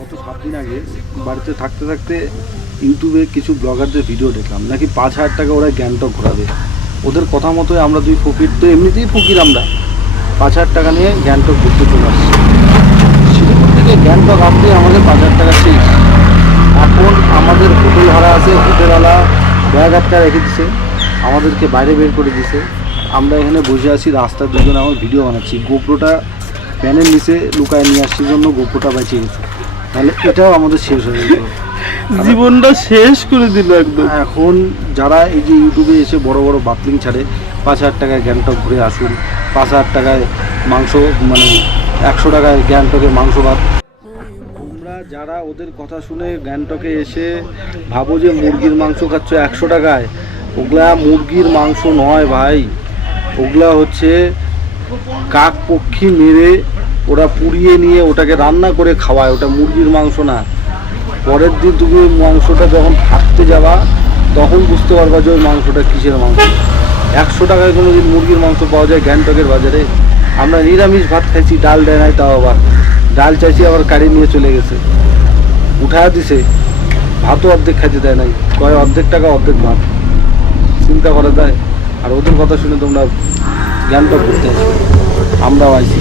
গত 7 দিন আগে বাড়িতে থাকতে থাকতে ইউটিউবে কিছু ব্লগারদের ভিডিও দেখলাম, নাকি 5,000 টাকা ওরা গ্যাংটক ঘোরাবে। ওদের কথা মতোই আমরা দুই ফকির, তো এমনিতেই ফকির আমরা, 5,000 টাকা নিয়ে গ্যাংটক ঘুরতে চলে আসছি। শিলিগুড়ি থেকে গ্যাংটক আসতে আমাদের 5,000 টাকা শেষ। এখন আমাদের হোটেল ভাড়া আছে, হোটেলওয়ালা ব্যাগ আটকা রেখে দিছে, আমাদেরকে বাইরে বের করে দিছে। আমরা এখানে বসে আছি, রাস্তার দুজন আমার ভিডিও বানাচ্ছি। গোপ্রোটা প্যানের নিচে লুকায় নিয়ে আসছি জন্য গোপ্রোটা বেঁচে গেছে, তাহলে এটাও আমাদের শেষ হয়ে যেত, জীবনটা শেষ করে দিল একদম। এখন যারা এই যে ইউটিউবে এসে বড় বড় বাতলিং ছাড়ে, 5,000 টাকায় গ্যাংটক ঘুরে আসুন, 5,000 টাকায় মাংস, মানে 100 টাকায় গ্যাংটকের মাংস ভাত, তোমরা যারা ওদের কথা শুনে গ্যাংটকে এসে ভাবো যে মুরগির মাংস খাচ্ছ 100 টাকায়, ওগুলা মুরগির মাংস নয় ভাই, ওগুলা হচ্ছে কাক পক্ষী মেরে ওরা পুড়িয়ে নিয়ে ওটাকে রান্না করে খাওয়ায়, ওটা মুরগির মাংস না। পরের দিন তুমি ওই মাংসটা যখন ফাটতে যাবা তখন বুঝতে পারবা যে ওই মাংসটা কিসের মাংস। 100 টাকায় কোনো দিন মুরগির মাংস পাওয়া যায় গ্যাংটকের বাজারে? আমরা নিরামিষ ভাত খাইছি, ডাল দেয় নাই, তাও আবার ডাল চাইছি, আবার গাড়ি নিয়ে চলে গেছে, উঠা দিছে, ভাতও অর্ধেক খাইতে দেয় নাই, কয় অর্ধেক টাকা অর্ধেক ভাত। চিন্তা করা যায়? আর ওদের কথা শুনে তোমরা গ্যাংটক ঘুরতে আসবে, আমরাও আইছি।